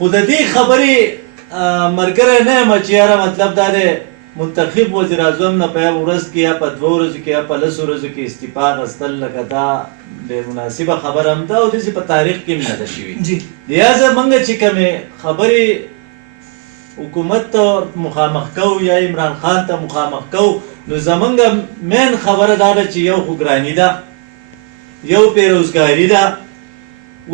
خو د دې خبرې ملګری نه یم چې یاره مطلب دا دی منتخب وزیر اعظم نه په یوه ورځ کې یا په دوه ورځو کې یا په لسو ورځو کې استعفا اخیستل لکه دا بې مناسبه خبره هم ده او داسې په تاریخ کې هم نه ده شوې لهذا موږ چې کومې خبرې حکومت ته مخامخ کوو یا عمران خان ته مخامخ کوو نو زموږ مین خبره دا ده چې یو خو ګراني ده یو بېروزګاري ده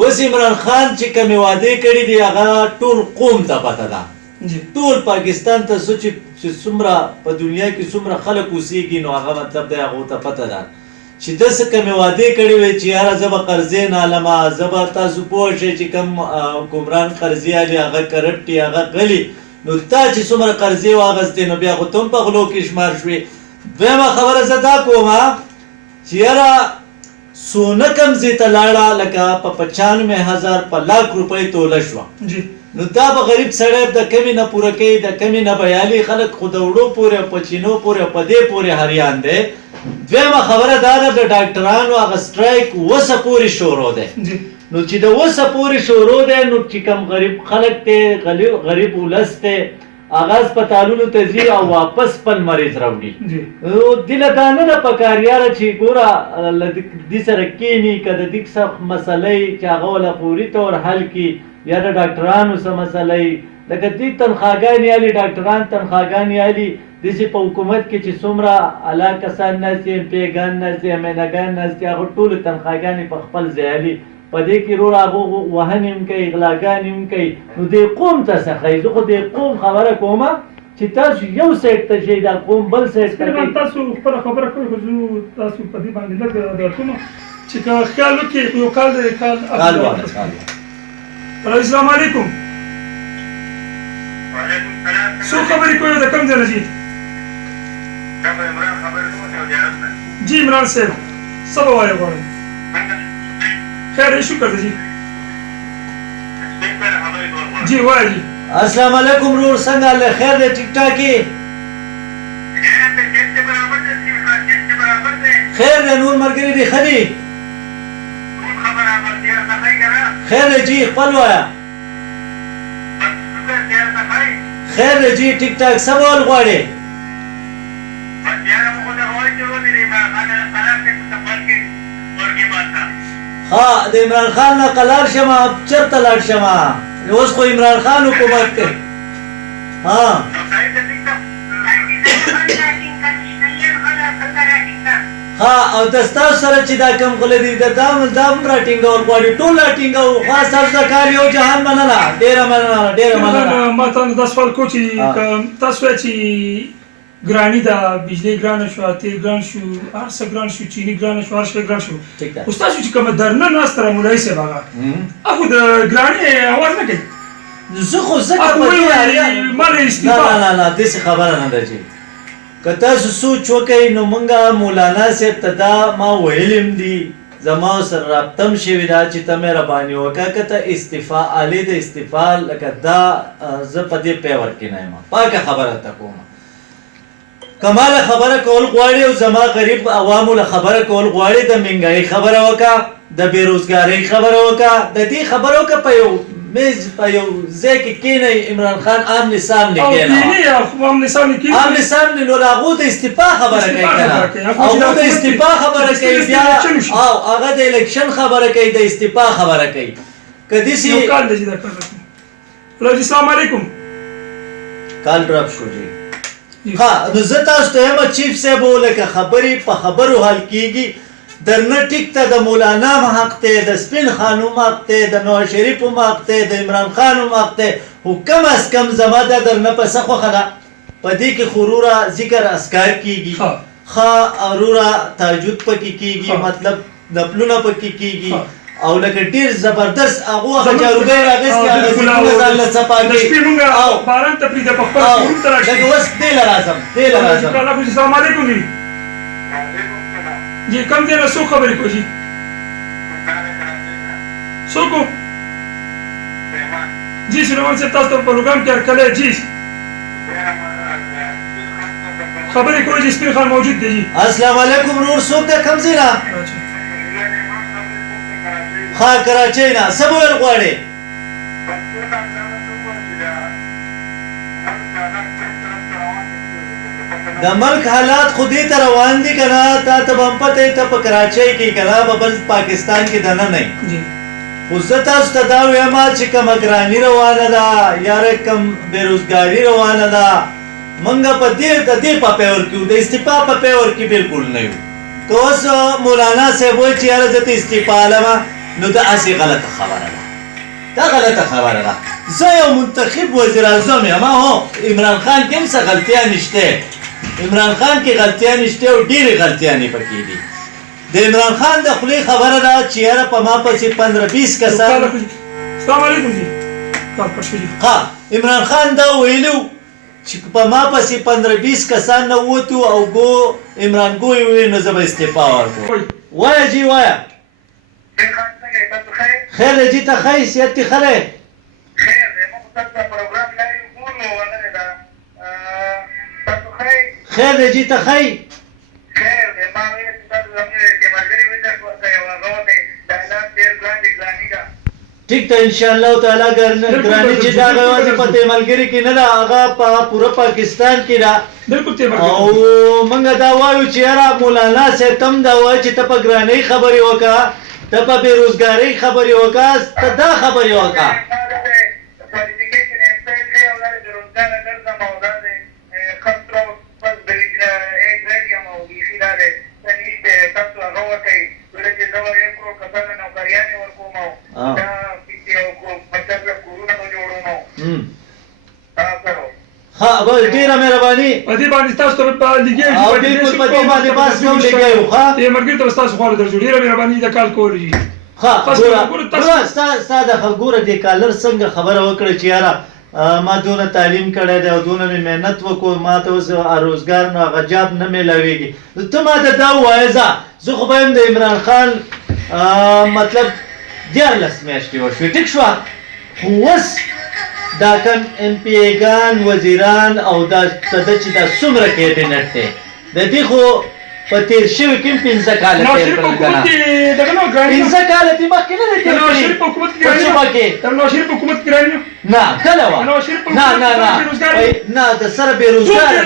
اوس عمران خان چې کومې وعدې کړي دي هغه ټول قوم ته پته ده ټول پاکستان ته چې څومره په دنیا کې څومره خلک اوسېږي نو هغه مطلب دی هغو ته پته ده چې ده څه کومې وعدې کړي وې چې یاره زه به قرضې نه علمه زه به تاسو پوه شئ چې کوم حکمران قرضې علي هغه کرپټ دي هغه غلي نو تا چې څومره قرضې واخیستې نو بیا خو ته هم په غلو کې شمار شوې دویمه خبره زه دا کوم چې یاره سونه کم ځای ته لاړه لکه په 95,000 په لاک روپۍ توله شوه نو دا به غریب سړی د کمې نه پوره کوي د کمې نه به یالي خلک خو د وړو پورې په چینو پورې په دې پورې حریان دی دویمه خبره دا ده د ډاکټرانو هغه سټرایک اوسه پورې شروع دی نو چې د اوسه پورې شروع دی نو چې کوم غریب خلک دی غریب ولس دی هغه هسپتالونو ته ځي او واپس خپل مریض راوړي دې له دا نه ده پکار یاره چې ګوره له دې سره کښېني که د دې څه مسله یي چې هغه وله فوري طور حل کړي یا د ډاکټرانو څه مسله یي لکه دې تنخواګانې الي ډاکټران تنخواګانې الي داسې په حکومت کې چې څومره اعلی کسان ناست دي امپیګان ناست دي امینګان ناست دي هغه ټولو تنخواګانې په خپل ځای الي په دې کې رور هغه وهنې هم کوي غلاګانې هم کوي نو دې قوم ته څه ښایي زه خو دې قوم خبره کومه چې تاسو یو سایډ ته شئ دا قوم بل سایډ ته کوي تاسو خپله خبره کوئ خو زه تاسو په دې باندې لږ درکوم چې که خیال وکړئ یو کال دی کال السلام علیکم څوک خبرې کوئ د کوم ځای نه جي جی عمران صاحب څه به وایې غواړئ خیر ہے شکر جی جی وای جی السلام علیکم رور څنګه له خیر دې ټیک ټاک یې خیر دې نور ملګري دې ښه دي خیر دې جی خپل وایه خیر دې جی ټیک ټاک څه بول غواړې ها د عمران خان نه قلار شمه چېرته لاړ شمه اوس خو عمران خان حکومت دی ها او د ستاسو سره چې دا کوم غله دي دا هم راټینګول غواړي ټول راټینګوو خو ستاسو د کار یو جهان مننه ډېره مننه ډېره مننه ما تاسو دا سوال کوم چې تاسو وایئ چې ګراني ده بجلی ګرانه شوه تیل ګران شو هر څه ګران شو چیني ګرانه شو هر شی ګران شو اوس تاسو چې کومه درنه ناسته ده مولوي صاحب هغه هغه د ګرانۍ اواز نه کوي زه خو ځکه نه داسې خبره نه ده چې که تاسو سوچ وکئ نو موږ مولانا صاحب ته دا ما ویلي هم دي زما سره رابطه هم شوې ده چې ته مهرباني وکړه که ته استعفا الې د استعفا لکه دا زه په دې پیور کې نه یم پاکه خبره ته کوم کما له خبره کول غواړي او زما غریب عوامو له خبره کول غواړي د مهنګایي خبره وکړه د بېروزګارۍ خبره وکړه د دې خبره وکړه په یو میز په یو ځای کې کښېنئ عمران خان آمنې سامنې کښېنوه آمنې سامنې نو هغو ته استعفا خبره کوي که نه هغو ته استعفا خبره کوي بیا او هغه د الیکشن خبره کوي د استعفا خبره کوي که داسې السلام علیکم کال ډراپ شو جي ها نو زه تاسو ته یم چیف صاحب لکه خبرې په خبرو حل کېږي درنه ټیک ته د مولانا هم حق دی د سپین خان هم حق دی د نواز شریف هم حق دی د عمران خان هم حق دی خو کم از کم زما دا درنه په څه خوښه ده په دې کې خو وروره ذکر اذکار کېږي ښه وروره تهجد پکې کېږي مطلب نفلونه پکې کېږي او لکه ډېر زبردست هغو هغه جاروګۍ راغېستې هغه ذکرونه ځان له څپا کړي لکه اوس دې له راځم السلام علیکم جی جی کم ځای نه څوک خبرې کوي جی څوک جی سلیمان صاحب تاسو ته په پروګرام کې هرکلی جی خبرې کوي جی سپین خان موجود دی جی السلام علیکم رور څوک ده کم ځای نه ها کراچۍ نه څه به ویل غواړې د ملک حالات خو دې ته روان دي که نه تا ته به هم پته وي ته په کراچۍ کې که نه به بل پاکستان کې دننه نه خو زه تاسو ته دا ویم چې کومه ګراني روانه ده یاره کوم بېروزګاري روانه ده موږ په دې په پیور کې د استعفا په پیور کې بلکل نه یو که اوس مولانا صاحب وایي چې یاره زه ته استعفا علمه نو دا هسې غلطه خبره ده دا غلطه خبره ده زه یو منتخب وزیر اعظم یم هو عمران خان کې هم څه غلطیان شته عمران خان کې غلطیان شته او ډېرې غلطیانې پکې دي د عمران خان د خولې خبره ده چې یاره په ما پسې 15-20 کسان السلام علیکم جی ها عمران خان دا ویلو چې په ما پسې 15-20 کسان نه ووتو او ګو عمران ګوی وویل نو زه به استعفا ورکړم وایه جی وایه خیر دی جی ته ښه حیثیت دې ښه دی خیر دی جی ته ښه ټیک ته انشاءالله تعالی ګراني چې دا یوازې په دې ملګري کې نه ده هغه په پوره پاکستان کې ده او موږ دا وایو چې یاره مولانا صاحب ته هم دا وایي چې ته په ګرانۍ خبرې وکړه ته په بېروزګارۍ خبرې وکړه ته دا خبرې وکړه ها ډیره مهرباني په دې باندې تاسو ته په لګیږي او بالکل په دې باندې بس نو لګیو ښه دې مرګ ته تاسو خو درځو ډیره مهرباني د کال کولې ښه ګوره ستا د ګوره دې کالر څنګه خبره وکړه چې یاره ما دونه تعلیم کړی دی او دونه مې محنت وکړو ما ته اوس روزګار نه هغه جاب نه میلاویږي ته ما ته دا ووایه زه خو به یم د عمران خان مطلب 14 میاشتې وشوې ټیک شوه خو اوس دا کم ام پی ایګان وزیران او دا چې دا څومره کیبینټ دی د دې خو په تېر شوي کې هم 15 کاله تېر کړل که نه 15 کاله دې مخکې نه دی تېر کړي په ژبه کې نواز شریف حکومت کې رانیو نه کله وه نه د سره بېروزګاره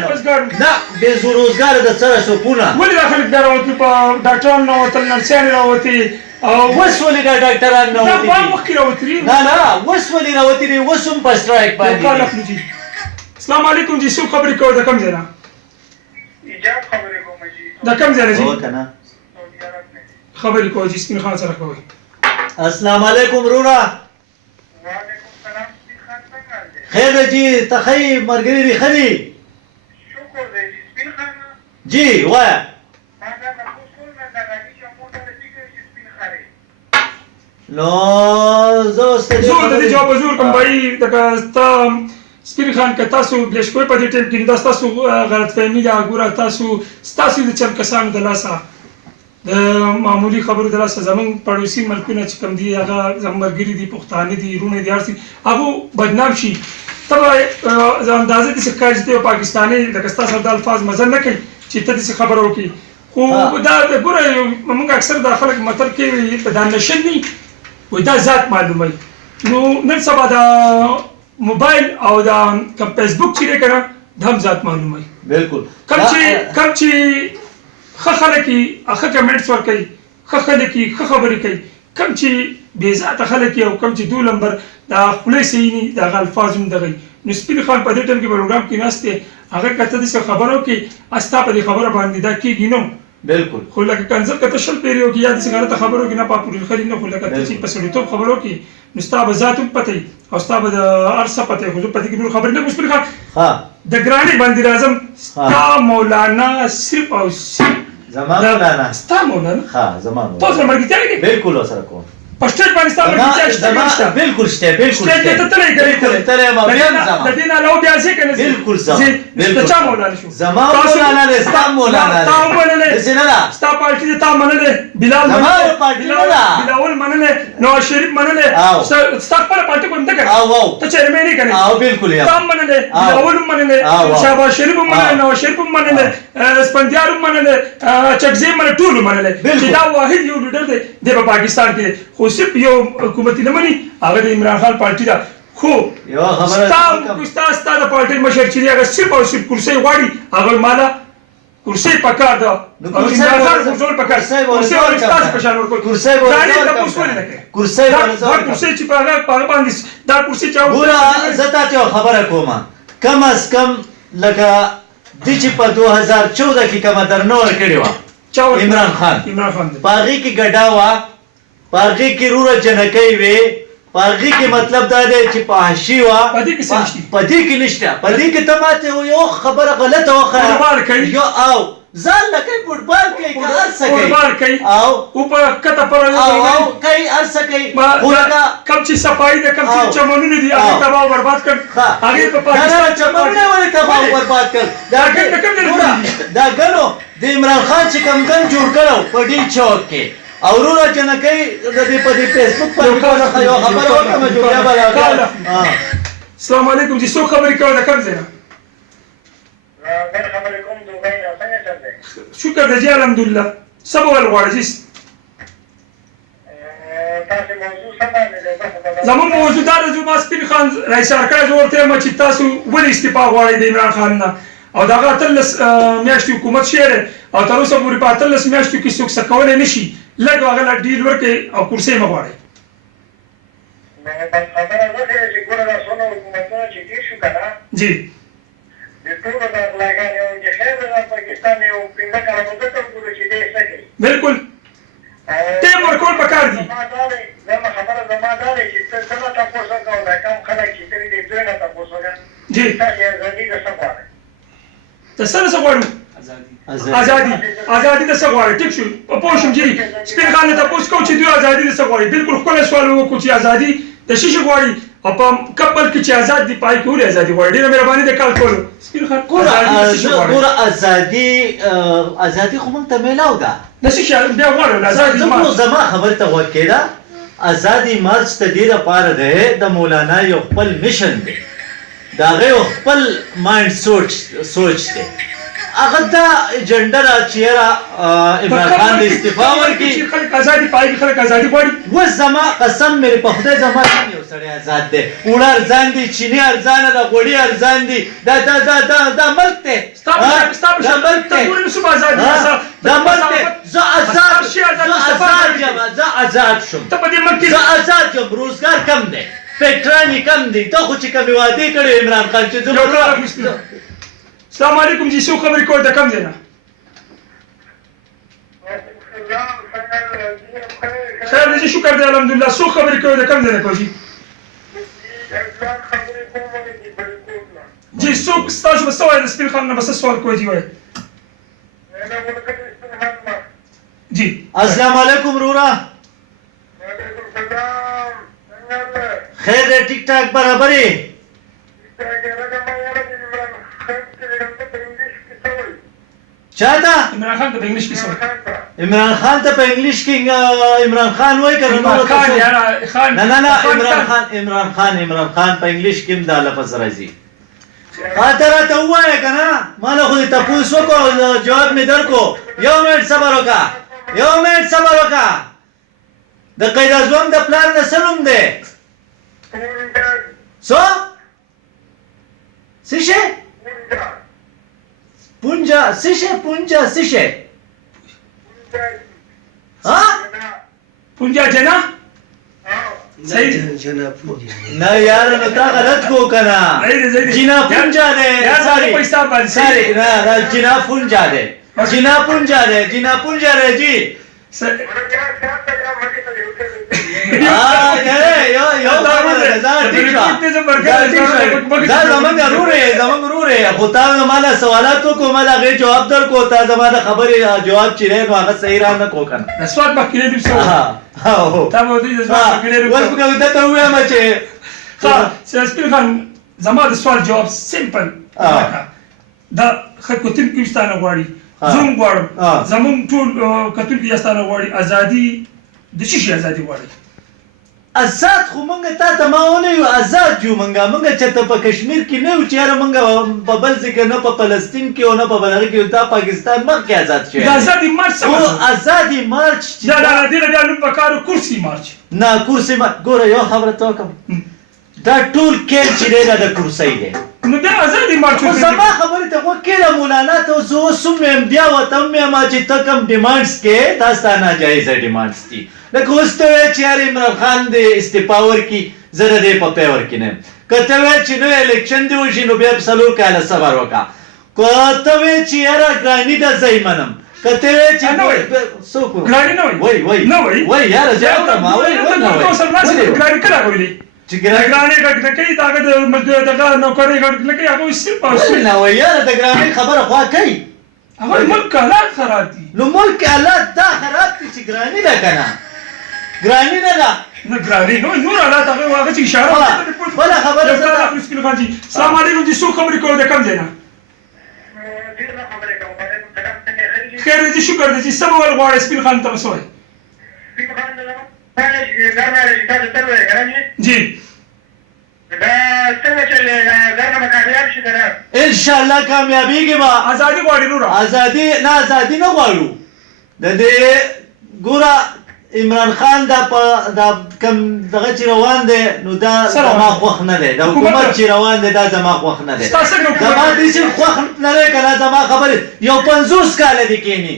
نه بېروزګاره د سره سکونه ولې دا خلک دا راوتي په ډاکټران راوتل نرسیانې راوتي اوس ولې دا ډاکټران نه وتي دا مخکې راوتي دي نه اوس ولې راوتي دي اوس هم په سټرایک باندې دي السلام علیکم جی څوک خبرې کوئ د کوم ځای نه د کوم ځای نه جی خبرې کوئ جی سپین خان سره کوئ السلام علیکم وروره خیر دی جی ته ښه ملګري دي ښه دي جی وایه نو زه اوس ته زه د دې جواب حضور کوم بھائی دغه ستا سپین خان که تاسو بلش کوئ په دې ټایم کې دا ستاسو غلطفهمي ده ګوره ستاسو د چند کسانو د لاسه د معمولي خبرو د لاسه زموږ پړوسي ملکونه چې کوم دي هغه زموږ ملګري دي پښتانه دي وروڼه دي هر څه هغه بدنام شي ته به اندازه داسې ښکاري چې یو پاکستاني لکه ستا سره دا الفاظ مزه نه کوي چې ته داسې خبره وکړي خو دا ګوره موږ اکثر دا خلک متل کوي په دا نشن دي وایي دا ذات معلوموي نو نن سبا دا موبایل او دا کوم فیسبوک چې دی که نه دا هم ذات معلوموي بالکل کوم چې ښه خلک یي ښه کمنټس ورکوي ښه خلک یي ښه خبرې کوي کوم چې بې ذاته خلک یي او کوم چې 2 نمبر د خولې صحیح نه د هغه الفاظ هم دغه نو سپین خان په دې ټایم کې پروګرام کې ناست دی هغه که ته داسې خبره وکړي ستا په دې خبره باندې دا کېږي نو بالکل خو لکه کنځل که ته شل پیرې وکړي یا داسې غلطه خبره وکړي نه پاپولر خلي نه خو لکه ته چې په سړیتوب خبره وکړي نو ستا به ذات هم پته وي او ستا به د هر څه پته وي خو زه په دې کې نور خبرې نه کوم سپین خان د ګرانۍ باندې راځم ستا مولانا صرف او صرف زما مولانا ستا مولانا ها زما مولانا تاسو سره ملګرتیا لرئ بالکل ورسره کوم په سټیج باندې ستا ملګرتیا شته بالکل شته بالکل سټیج ته تللی بالکل تللی ما بیا زما د دې نه علاوه بیا ځې که نه بالکل زما د چا مولانا شو زما مولانا دی ستا مولانا دی تا ومنلی داسې نه ده ستا پارټي دی تا منلی بلال زما پارټي نه ده بلاول منلی نواز شریف منلی ستا خپله پارټي کوم ده که نه ته چیرمین یې که نه او بالکل یم تا هم منلی بلاول هم منلی شهباز شریف هم منلی نواز شریف هم منلی اسفندیار هم منلی چکزی هم منلی ټول منلی چې دا واحد یو لیډر دی دی په پاکستان کې خو صرف یو حکومتي نه مني هغه د عمران خان پارټي ده خو ستا د پارټۍ مشر چې دی هغه صرف او صرف کرسۍ غواړي هغه ماله کرسي پکار ده نو او کرسي عمران خان ورته- ورزول پکار کرسي ورته کرسي ورته ورکړه. ستاسو په شان ورکول کرسي ورته دا نه ورکړه. تاسو ولې نه کوي کرسي دا ورته دا ورکړه. کرسي چې په هغه باندې دا کرسي چې ګوره زه تا ته یو خبره کوم کم از کم لکه دی چې په 2014 کې کومه درنه ورکړې وه عمران خان عمران خان په هغې کې ګډا وه په هغې کې روره جنکۍ وې په هغې کې مطلب دا دی چې فحاشي وه په دې کې څه نشته؟ په دې کې نشته په دې کې ته ماته یو خبره غلطه وښیه فوټبال کوي. یو او ځان نه کوي فوټبال کوي که هر څه کوي فوټبال کوي او او په کته پر او کوي هر څه کوي خو لکه کم چې صفایي ده کم او. چې چمنونه دي هغه تباہ او برباد کړ هغې په پاکستان کې چمنونه ولې تباہ او برباد کړل دا کوم ځای ګوره، دا ګنو د عمران خان چې کوم ګن جوړ کړو په ډي چوک کې او وروره جنکۍ د دې په دې فیسبوک باندې یو خبره وکړمه چې بیا به راغله. السلام علیکم جی څوک خبرې کوي د کوم ځای نه شکر دی جی الحمدلله څه به ول غواړې جی زمون موضوع دا ده چې ما سپین خان رئیس ارکان زه ورته یم چې تاسو ولې استعفا غواړئ د عمران خان نه او دغه 18 میاشتې حکومت شعر او تر اوسه پورې په 18 میاشتو کې څوک څه کولی نه شي لږ هغه له ډیل ورکړئ او کرسۍ مه غواړئ جی بالکل ټیم ورکول پکار دي جی ته څه څه غواړو ازادي ازادي د څه غواړي ټیک شو پوه شوم جی سپین خان ته تاسو کوم چې دوی ازادي د څه غواړي بالکل خپل سوال وکړو چې ازادي د شي غواړي او په کپل کې چې آزاد دي پای کې ولې ازادي غواړي ډیره مهرباني د کال کولو سپین خان ګوره ازادي خو موږ ته میلاو ده د شي بیا غواړو ازادي زموږ زما خبر ته غوږ کېده ازادي مارچ ته دې لپاره دی د مولانا یو خپل میشن دی د هغه یو خپل مایند سوچ دی هغه دا ایجنډه را چې یاره عمران خان د استعفا ورکړي خلک ازادي پای کې خلک ازادي غواړي اوس زما قسم مې په خدای زما یو سړی آزاد دی اوړه ارزان دي چینی ارزانه ده غوړي ارزان دي دا ملک دی دا ملک دی دا ملک دی زه آزاد شم ته په دې ملک کې زه آزاد یم روزګار کم دی فیکټرانې کم دي ته خو چې کومې وعدې کړې عمران خان چې زه السلام علیکم جی څوک خبرې کوي د کوم ځای نه خیر دی جی شکر دی الحمدلله څوک خبرې کوي د کوم ځای نه کوي جی جی څوک ستاسو به څه وایي د سپین خان نه به څه سوال کوي جی وایي جی السلام علیکم رورا خیر دی ټیک ټاک برابرې چاته عمران خان ته په انګلیش کې څه عمران خان ته په انګلیش کې عمران خان وایي که عمران خان یاره خان نه عمران خان په انګلیش کې هم دا لفظ راځي ته راته ووایه که نه ما له خو دې تپوس وکړو جواب مې درکړو یو منټ صبر وکړه د قید اعظم د پلار نه څه نوم دی څه شی پونجا څه شی پونجا جنا صحیح نه یار نو تا غلط کو کنه جنا پونجا ده ساری نه جنا پونجا ده جی دا زمونږ ورور یې خو تا ما له سوالات وکړو ما د هغې جواب درکړو تا زما د خبرې جواب چې دی نو هغه صحیح را نه کړو که نه د سوات مخکې دې تا به ودې د سوات مخکې اوس به ده ته ووایم چې سپین خان زما د سوال جواب سمپل دا کتونکي ستا نه غواړي زه هم غواړم زمونږ ټول کتونکي یا ستا نه غواړي ازادي د څه شي ازادي غواړي آزاد خو مونږ تا ته ما ونه یو آزاد یو مونږ چېرته په کشمیر کې نه یو چې یاره مونږ په بل ځای کې نه په فلسطین کې او نه په بل هغه کې دا پاکستان مخکې آزاد شوی د ازادي مارچ څه مطلب ازادي مارچ دا دې نه بیا نوم پکار کرسي مارچ نه کرسي مارچ ګوره یو خبره ته وکړم دا ټول کیل چې دی دا د کرسۍ دی نو بیا ازادي مارچ خو زما خبرې ته غوږ کېږده مولانا ته اوس اوس هم ویم بیا ورته هم ویم چې ته کوم ډیمانډس کې دا ستا ناجایزه ډیمانډس دي لکه اوس ته وایې چې یار عمران خان دې استعفا ورکړي زه د دې په پی ورکړي نه یم که ته وایې چې نوی الیکشن دې وشي نو بیا 4 کاله صبر وکړه که ته وایې چې یاره ګراني ده زه یې منم که ته وایې چې څوک ګراني نه وایي نه وایي یاره زه اورم ګراني کله ویلي چې ګراني ګراني کوي دغه د دغه نوکرۍ لکه هغه صرف نه وایي یاره د ګراني خبره خوا کوي هغه ملک حالات خراب دي نو ملک حالات دا خراب دي چې ګراني ده که نه ګراني نه ده نه ګراني نور حالات هغه چې اشاره بله خبره السلام علیکم دي څوک خبرې کوي د کوم ځای نه خیر دې شکر دی چې څه به ول غواړې سپین خان ته به څه وایې جی انشاءالله کامیابیږي به ازادي غواړي نوره ازادي نه ازادي نه غواړو د دې ګوره عمران خان دا کم دغه چې روان دی نو دا زما خوښ نه دی د حکومت چې روان دی دا زما خوښ نه دی زما داسې خوښ نه دی که نه زما خبرې یو 50 کاله دې کښېني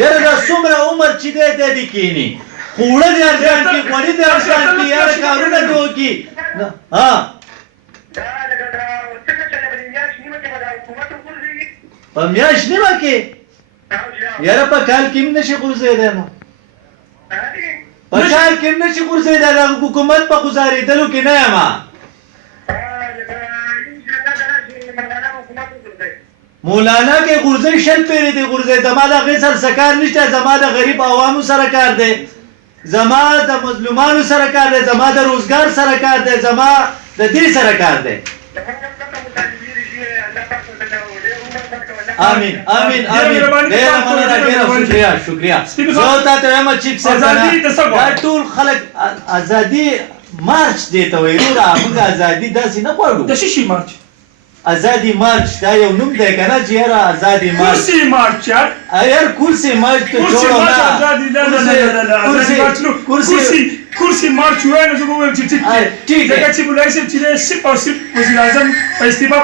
یاره دا څومره عمر چې دی دی دې کښېني خو وړه دې ارزان کړي غوړي دې ارزان کړي یاره کارونه دې وکړي په میاشت نیمه کې یاره په کال کې هم نشي غورځېدی نو په کال کې هم نشي غورځېدی د حکومت په غوځارېدلو کې نه یم مولانا کې غورځئ 100 پیرې دې غورځئ زما د هغې سره څه کار نشته زما د غریب عوامو سره کار دی زما د مظلومانو سره کار دی زما د روزګار سره کار دی زما د دې سره کار دی آمین آمین آمین ډېره مننه ډېره شکریه زه تاته وایم چیف صاحب دا ټول خلک ازادي مارچ دې ته وایي وروره موږ ازادي داسې نه غواړو د څه شي مارچ ازادي مارچ دا یو نوم دی که نه چې یاره ازادي مارچ کرسي مارچ یار کرسي مارچ ته جوړو کرسي مارچ وایي نو زه به ووایم چې ټیک دی ځکه چې مولوي صاحب چې دی صرف او صرف وزیر اعظم په استعفا